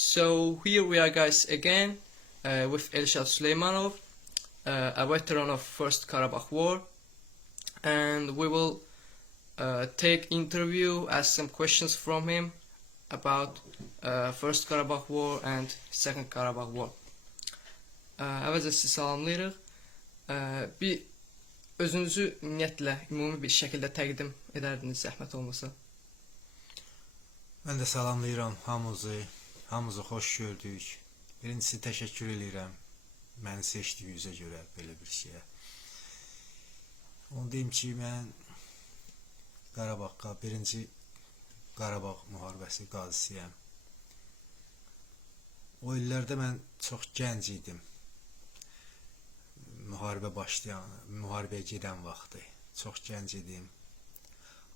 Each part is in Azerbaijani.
So here we are, guys, again with Elshad Süleymanov, a veteran of First Karabakh War, and we will take interview, ask some questions from him about First Karabakh War and Second Karabakh War. Əvvəlcə sizi salamlayırıq. Bir özünüzü ümumiyyətlə, ümumi bir şəkildə təqdim edərdiniz, zəhmət olmasa. Mən də salamlayıram hamınızı xoş gördük. Birincisi təşəkkür edirəm məni seçdiyinizə görə belə bir şeyə. Onu deyim ki, mən Qarabağqa, birinci Qarabağ müharibəsi qazisiyəm. O illərdə mən çox gənc idim. Müharibəyə gedən vaxtı çox gənc idim.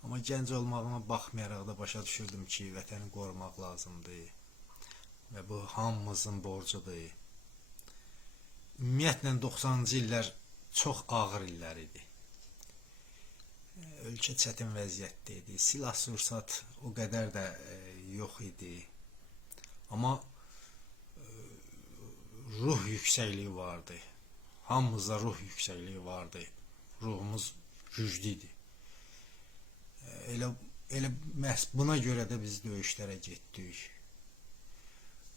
Amma gənc olmağıma baxmayaraq da başa düşürdüm ki, vətəni qorumaq lazımdır və bu hamımızın borcudur. Ümumiyyətlə 90-cı illər çox ağır illər idi. Ölkə çətin vəziyyətdə idi. Silah-sursat o qədər də yox idi. Amma ruh yüksəkliyi vardı. Hamımızda ruh yüksəkliyi vardı. Ruhumuz güclü idi. Elə məhz buna görə də biz döyüşlərə getdik.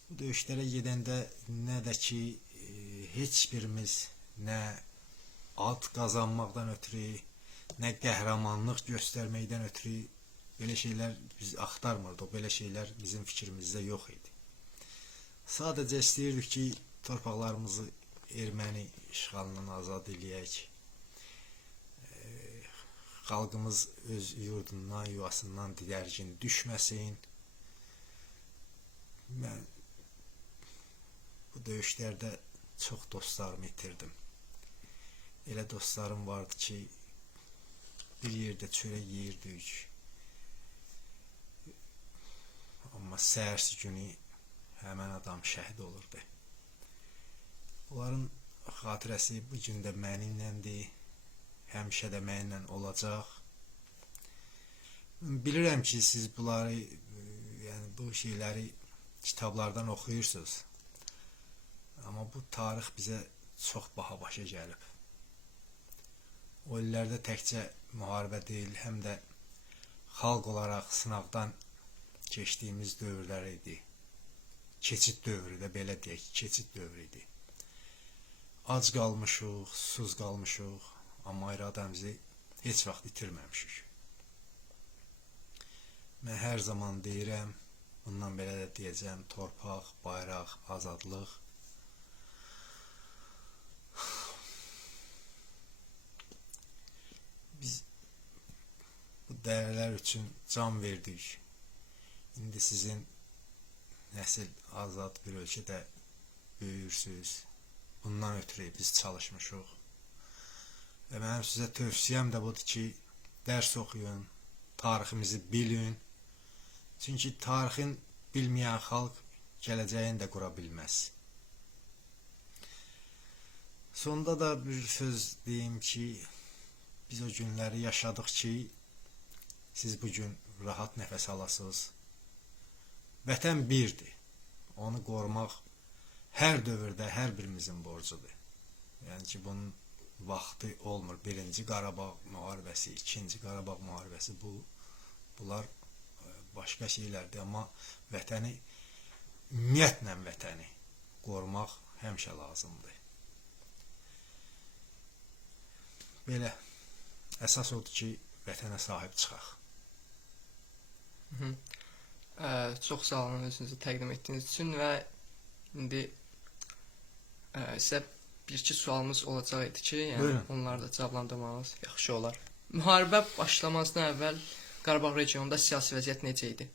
Bu döyüşlərə gedəndə nə də ki, heç birimiz nə ad qazanmaqdan ötürü, nə qəhrəmanlıq göstərməkdən ötürü belə şeylər biz axtarmırdıq. Belə şeylər bizim fikrimizdə yox idi. Sadəcə istəyirdik ki, torpaqlarımızı erməni işğalından azad eləyək. Xalqımız öz yurdundan, yuvasından didərgin düşməsin. Mən bu döyüşlərdə çox dostlarımı itirdim. Elə dostlarım vardı ki, bir yerdə çörək yeyirdik. Amma səhərsi günü həmən adam şəhid olurdu. Onların xatirəsi bu gün də mənimlədir. Həmişə də mənimlə olacaq. Bilirəm ki, siz bunları, yəni bu şeyləri kitablardan oxuyursunuz. Amma bu tarix bizə çox baha başa gəlib. O illərdə təkcə müharibə deyil, həm də xalq olaraq sınaqdan keçdiyimiz dövrlər idi. Keçid dövrü də belə deyək, keçid dövrü idi. Ac qalmışıq, susuz qalmışıq, amma iradəmizi heç vaxt itirməmişik. Mən hər zaman deyirəm, bundan belə də deyəcəm, torpaq, bayraq, azadlıq. Biz bu dəyərlər üçün can verdik. İndi sizin nəsil azad bir ölkədə böyürsünüz. Bundan ötürü biz çalışmışıq. Və mənim sizə tövsiyəm də budur ki, dərs oxuyun, tariximizi bilin. Çünki tarixin bilməyən xalq gələcəyini də qura bilməz. Sonda da bir söz deyim ki, biz o günləri yaşadıq ki, siz bugün rahat nəfəs alasınız. Vətən birdir. Onu qorumaq hər dövrdə hər birimizin borcudur. Yəni ki, bunun vaxtı olmur. Birinci Qarabağ müharibəsi, ikinci Qarabağ müharibəsi, bunlar başqa şeylərdir. Amma vətəni, ümumiyyətlə vətəni qorumaq həmişə lazımdır. Belə, əsas odur ki, vətənə sahib çıxaq. Çox sağ olun özünüzü təqdim etdiyiniz üçün və indi sizə bir-iki sualımız olacaq idi ki, yəni onları da cavablandırmağınız yaxşı olar. Müharibə başlamazdan əvvəl Qarabağ regionunda siyasi vəziyyət necə idi?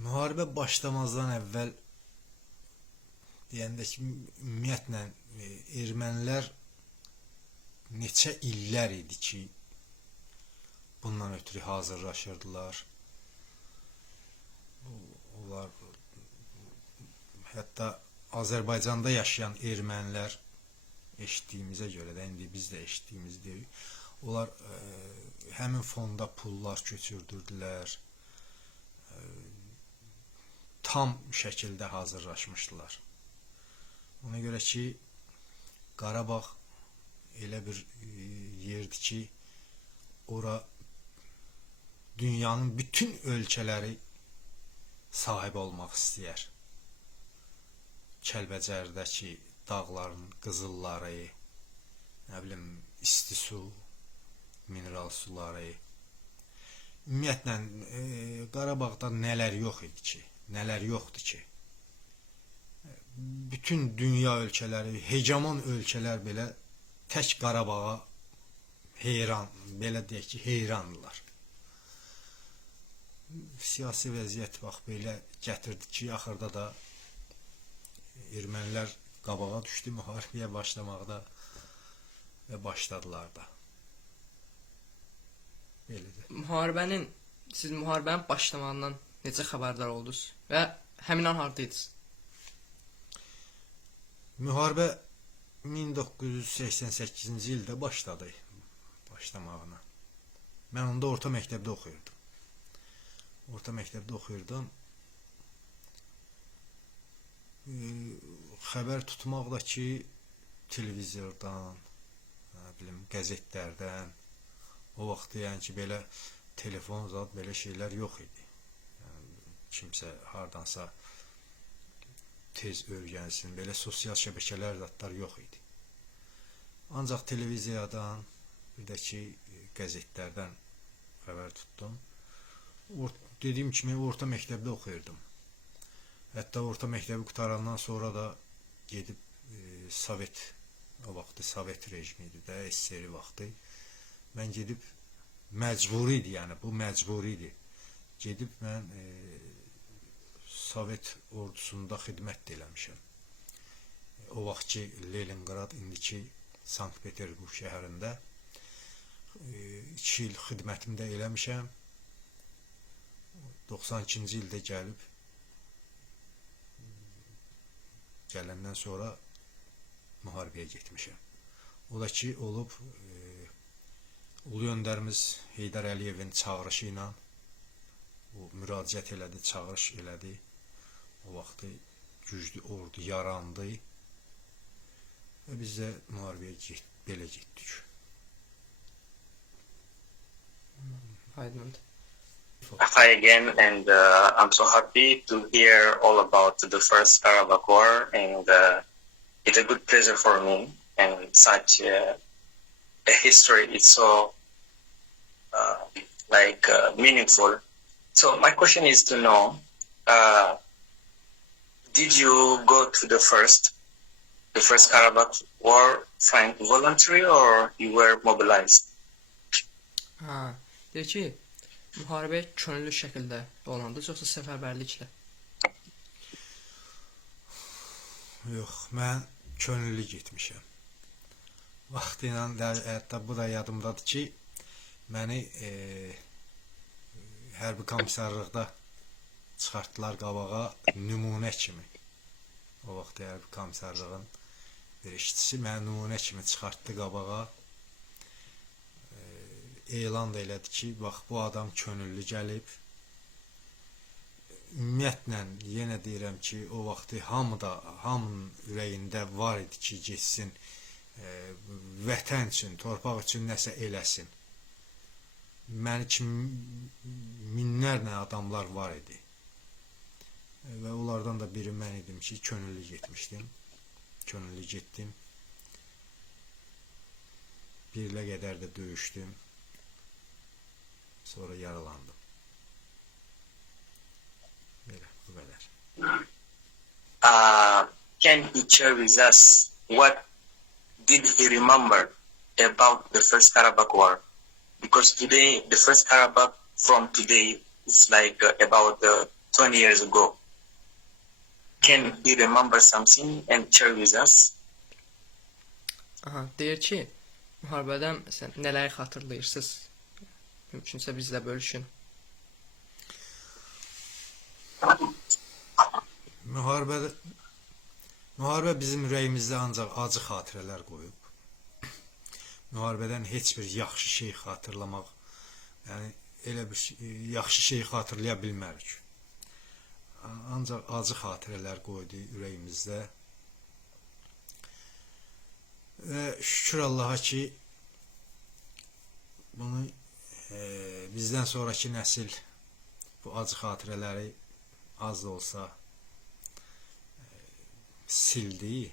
Müharibə başlamazdan əvvəl deyəndə ki, ümumiyyətlə ermənilər neçə illər idi ki, bundan ötürü hazırlaşırdılar. Onlar hətta Azərbaycanda yaşayan ermənilər eşitdiyimizə görə də, indi biz də eşitdiyimiz deyil, onlar həmin fonda pullar köçürdürdülər, tam şəkildə hazırlaşmışdılar. Ona görə ki, Qarabağ elə bir yerdir ki, ora dünyanın bütün ölkələri sahib olmaq istəyər. Kəlbəcərdəki dağların qızılları, nə bilim, isti su, mineral suları. Ümumiyyətlə, Qarabağda nələr yox idi ki, nələr yoxdur ki. Bütün dünya ölkələri, hegemon ölkələr belə tək Qarabağa heyran, belə deyək ki, heyrandılar. Siyasi vəziyyət bax belə gətirdi ki, axırda da ermənilər qabağa düşdü müharibəyə başlamaqda və başladılar da. Belədir. Siz müharibənin başlamağından necə xəbərdar oldunuz və həmin an hardaydınız? Müharibə 1988-ci ildə başlamağına. Mən onda orta məktəbdə oxuyurdum. Xəbər tutmaq da ki, televizordan, qəzetlərdən, o vaxt yəni ki, belə telefon zad, belə şeylər yox idi. Kimsə hardansa tez öyrənsin, belə sosial şəbəkələr zadlar yox idi. Ancaq televiziyadan, bir də ki, qəzetlərdən xəbər tutdum. Dediyim kimi, orta məktəbdə oxuyurdum. Hətta orta məktəbi qutarandan sonra da gedib o vaxtı Sovet rejimi idi də, SSR vaxtı. Mən gedib, məcburi idi, yəni bu məcburi idi. Gedib mən Sovet ordusunda xidmət eləmişəm. O vaxt ki, Leningrad, indiki Sankt-Peterburg şəhərində 2 il xidmətimdə eləmişəm. 92-ci ildə gələndən sonra müharibəyə getmişəm. O da ki, olub Ulu Öndərimiz Heydər Əliyevin çağırışı ilə müraciət elədi, çağırış elədi. O vaxtı güclü ordu yarandı və biz də müharibəyə belə getdik. Hi again, and I'm so happy to hear all about the First Karabakh War, and it's a good pleasure for me, and such a history is so meaningful. So my question is to know, did you go to the first Karabakh War find voluntary, or you were mobilized? Deyir ki, müharibə könüllü şəkildə olandı, yoxsa səfərbərliklə? Yox, mən könüllü getmişəm. Vaxtı ilə, hətta bu da yadımdadır ki, məni hərbi komissarlıqda çıxartdılar qabağa nümunə kimi. O vaxt hərbi komissarlığın bir işçisi məni nümunə kimi çıxartdı qabağa. Elan da elədi ki, bax, bu adam könüllü gəlib. Ümumiyyətlə, yenə deyirəm ki, o vaxtı hamının ürəyində var idi ki, getsin, vətən üçün, torpaq üçün nəsə eləsin. Məni kimi minlərlə adamlar var idi. Və onlardan da biri mən idim ki, könüllü getmişdim. Könüllü getdim. Bir ilə qədər də döyüşdüm. Sonra yaralandım. Belə, bu qədər. Can you share with us what did he remember about the First Karabakh War? Because today, the First Karabakh from today is like about 20 years ago. Can he remember something and share with us? Deyir ki, müharibədən nələri xatırlayırsınız? Mümkünsə bizlə bölüşün. Müharibə bizim ürəyimizdə ancaq acı xatirələr qoyub. Müharibədən heç bir yaxşı şey xatırlamaq, yəni elə bir yaxşı şey xatırlaya bilmərik. ancaq acı xatirələr qoydu ürəyimizdə. Və şükür Allaha ki, bunu bizdən sonraki nəsil bu acı xatirələri az da olsa sildi,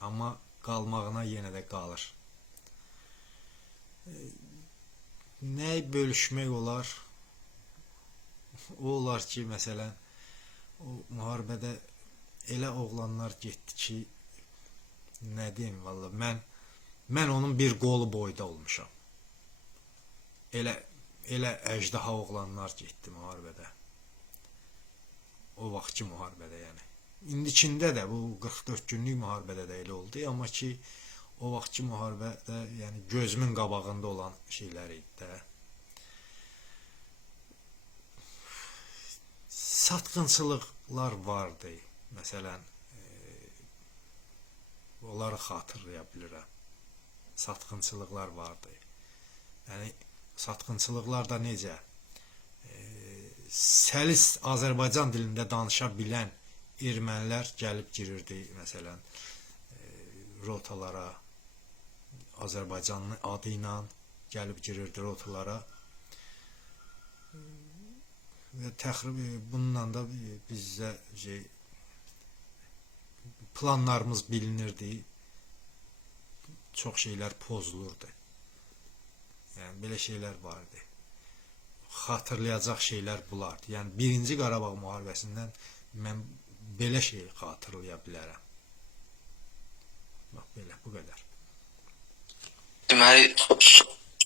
amma qalmağına yenə də qalır. Nəyi bölüşmək olar? O olar ki, məsələn, o müharibədə elə oğlanlar getdi ki, nə deyim, valla mən onun bir qolu boyda olmuşam. Elə əjdaha oğlanlar getdi müharibədə. O vaxtki müharibədə, yəni. İndikində də bu 44 günlük müharibədə də elə oldu, amma ki o vaxtki müharibədə, yəni gözümün qabağında olan şeylər idi də. Satqınçılıqlar vardı. Məsələn, onları xatırlaya bilirəm. Satqınçılıqlar vardı. Yəni satqınçılıqlar da necə? Səlis Azərbaycan dilində danışa bilən ermənilər gəlib girirdi, məsələn, rotalara, Azərbaycanlı adı ilə gəlib girirdi rotalara. Və bununla da bizdə planlarımız bilinirdi. Çox şeylər pozulurdu. Yəni belə şeylər vardı. Xatırlayacaq şeylər bulardı. Yəni 1-ci Qarabağ müharibəsindən mən belə şey xatırlaya bilərəm. Bax belə, bu qədər. Deməli,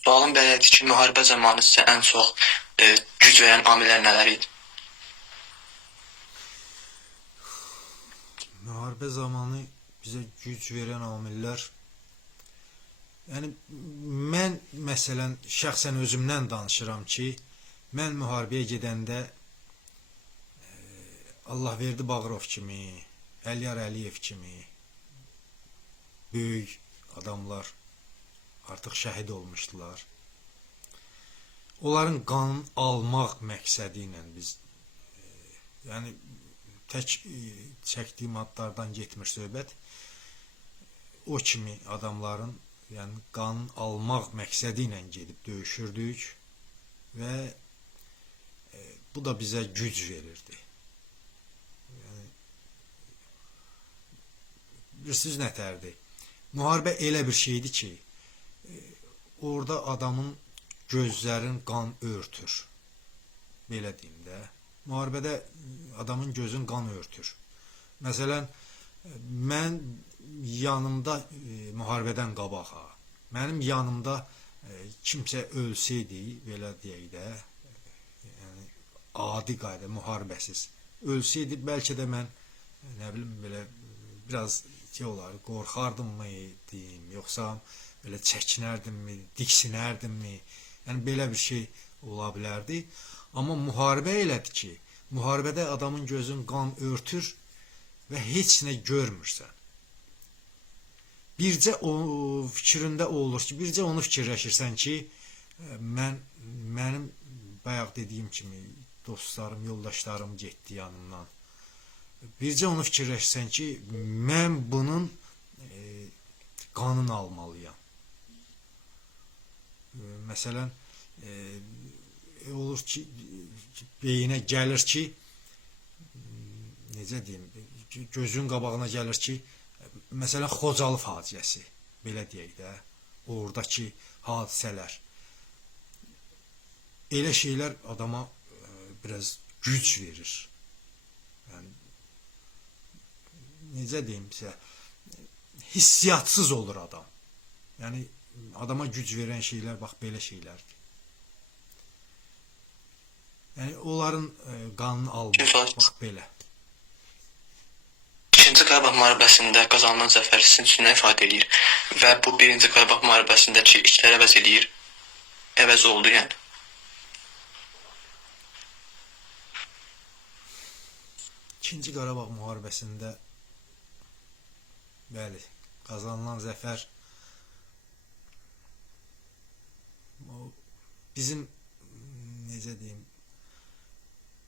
sualım belədir ki, müharibə zamanı sizə ən çox güc verən amillər nələr idi? Müharibə zamanı bizə güc verən amillər, yəni mən məsələn şəxsən özümdən danışıram ki, mən müharibəyə gedəndə Allahverdi Bağırov kimi, Əliyar Əliyev kimi böyük adamlar artıq şəhid olmuşdular. Onların qanını almaq məqsədi ilə biz, yəni tək çəkdiyim adlardan getmir söhbət, o kimi adamların, yəni qanın almaq məqsədi ilə gedib döyüşürdük və bu da bizə güc verirdi. Yəni, bilirsiniz nətərdir? Müharibə elə bir şeydir ki, orada adamın gözlərin qan örtür. Belə deyim də. Müharibədə adamın gözün qan örtür. Məsələn, mən yanımda müharibədən qabaq, mənim yanımda kimsə ölsəydi, belə deyək də, yəni adi qayda, müharibəsiz ölsəydi, bəlkə də mən, nə bilim, belə biraz olar, qorxardımmı deyim, yoxsa belə çəkinərdimmi, diksinərdimmi, yəni belə bir şey ola bilərdi. Amma müharibə elədir ki, müharibədə adamın gözün qan örtür və heç nə görmürsən. Bircə o fikrində olur ki, bircə onu fikirləşirsən ki, mənim bayaq dediyim kimi dostlarım, yoldaşlarım getdi yanımdan. Bircə onu fikirləşirsən ki, mən bunun qanını almalıyam. Məsələn, olur ki, beyinə gəlir ki, necə deyim, gözün qabağına gəlir ki, məsələn, Xocalı faciəsi, belə deyək də, oradakı hadisələr. Elə şeylər adama biraz güc verir. Yəni, necə deyim sizə, hissiyatsız olur adam. Yəni, adama güc verən şeylər, bax, belə şeylərdir. Yəni, onların qanını almaq, bax, belə. İkinci Qarabağ müharibəsində qazanılan zəfər sizin üçün nə ifadə edir və bu 1-ci Qarabağ müharibəsindəki işlər əvəz edir, əvəz oldu yəni. İkinci Qarabağ müharibəsində, bəli, qazanılan zəfər bizim, necə deyim,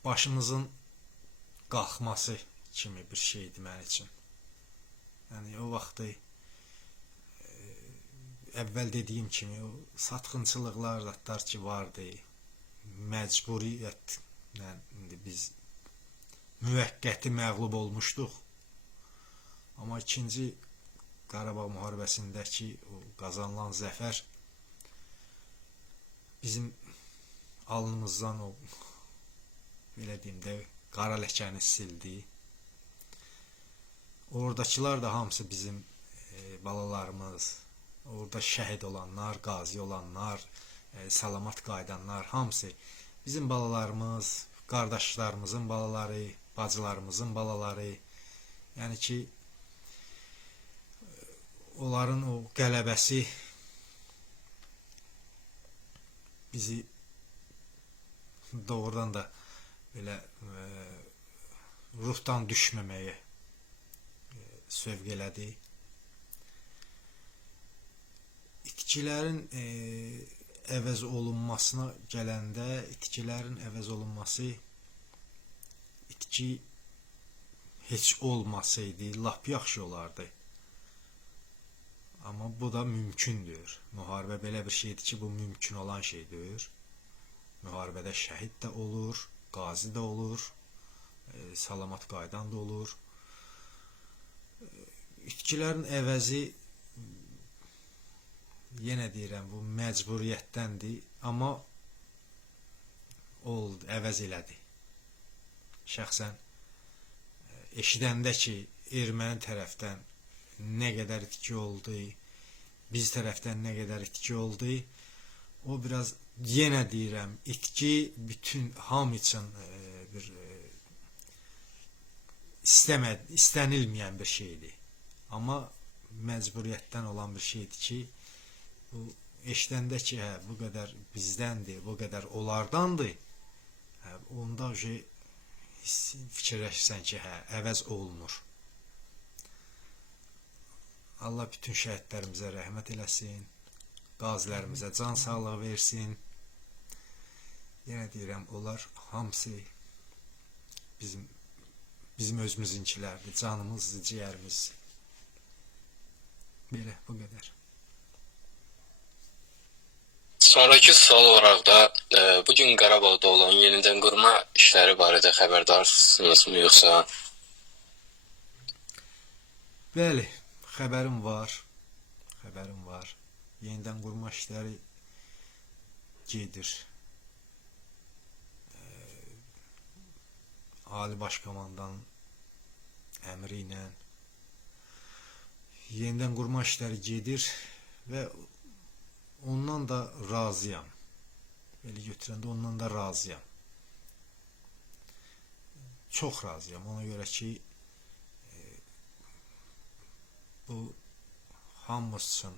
başımızın qalxması kimi bir şeydir mənim üçün. Yəni o vaxtı əvvəl dediyim kimi o satqınçılıqlar zətlər ki vardı. Məcburiyyətlə indi biz müvəqqəti məğlub olmuşduq. Amma ikinci Qarabağ müharibəsindəki o qazanılan zəfər bizim alnımızdan o belə deyim də qara ləkəni sildi. Oradakılar da hamısı bizim balalarımız. Orada şəhid olanlar, qazi olanlar, salamat qayıdanlar hamısı bizim balalarımız, qardaşlarımızın balaları, bacılarımızın balaları. Yəni ki onların o qələbəsi bizi doğrudan da belə ruhdan düşməməyə sövq elədi. İtkilərin əvəz olunmasına gələndə, itkilərin əvəz olunması itki heç olmasaydı lap yaxşı olardı. Amma bu da mümkündür. Müharibə belə bir şeydir ki, bu mümkün olan şeydir. Müharibədə şəhid də olur, qazi də olur, salamat qayıdan da olur. İtkilərin əvəzi yenə deyirəm, bu məcburiyyətdəndir, amma oldu, əvəz elədi. Şəxsən eşidəndə ki, erməni tərəfdən nə qədər itki oldu, biz tərəfdən nə qədər itki oldu, o biraz yenə deyirəm, itki bütün hamı üçün bir istənilməyən bir şeydir. Amma məcburiyyətdən olan bir şeydir ki, bu eşidəndə ki, bu qədər bizdəndir, bu qədər onlardandır, onda fikirləşsən ki, əvəz olunur. Allah bütün şəhidlərimizə rəhmət eləsin, qazilərimizə can sağlığı versin. Yenə deyirəm, onlar hamısı bizim özümüzünkilərdir, canımız, ciyərimiz. Belə, bu qədər. Sonraki sual olaraq da bugün Qarabağda olan yenidən qurma işləri barədə xəbərdarsınızmı yoxsa? Bəli, xəbərim var. Yenidən qurma işləri gedir. Ali Başkomandan əmri ilə yenidən qurma işləri gedir və ondan da razıyam. Belə götürəndə ondan da razıyam. Çox razıyam. Ona görə ki, bu hamımız üçün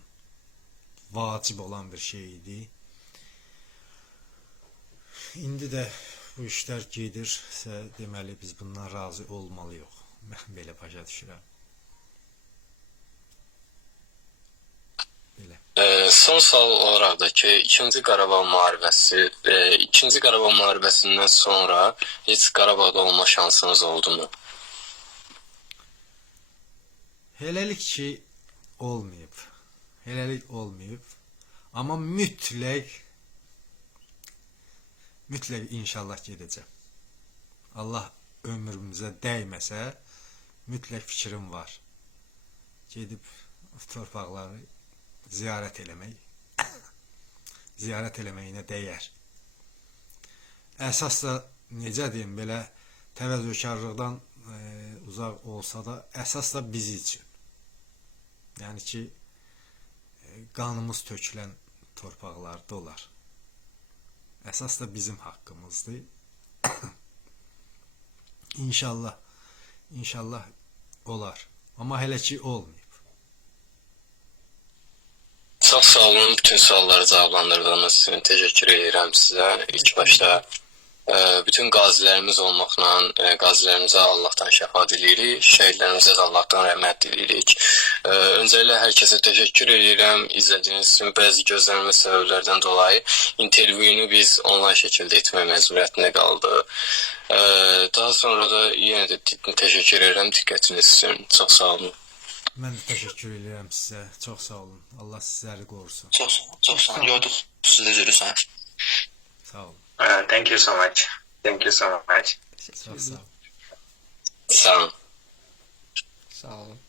vacib olan bir şey idi. İndi də bu işlər gedirsə, deməli biz bundan razı olmalıyıq. Mən belə başa düşürəm. Belə. Son sual olaraq da ki, İkinci Qarabağ müharibəsindən sonra heç Qarabağda olma şansınız oldu-mu? Hələlik ki olmayıb. Amma mütləq inşallah gedəcəm. Allah ömrümüzə dəyməsə, mütləq fikrim var. Gedib torpaqları ziyarət eləməyinə dəyər. Əsas da necə deyim, belə təvəzzökarlıqdan uzaq olsa da, əsas da biz üçün. Yəni ki, qanımız tökülən torpaqlarda olar. Əsas da bizim haqqımızdır. İnşallah olar. Amma hələ ki olmayıb. Çox sağ olun, bütün sualları cavablandırdığınız üçün təşəkkür edirəm sizə. İlk başda Bütün qazilərimiz olmaqla qazilərimizə Allahdan şəfa diləyirik, şəhidlərimizə də Allahdan rəhmət diləyirik. Öncəliklə hər kəsə təşəkkür edirəm izlədiyiniz üçün. Bəzi gözlənilməz səbəblərdən dolayı intervyunu biz onlayn şəkildə etmək məcburiyyətində qaldıq. Daha sonra da yenə də təşəkkür edirəm diqqətiniz üçün. Çox sağ olun. Mən də təşəkkür edirəm sizə. Çox sağ olun. Allah sizləri qorusun. Çox sağ olun. Yox, siz də görürsən. Sağ olun. Thank you so much. Thank you so much. Çox sağ olun. Sağ olun. Sağ olun.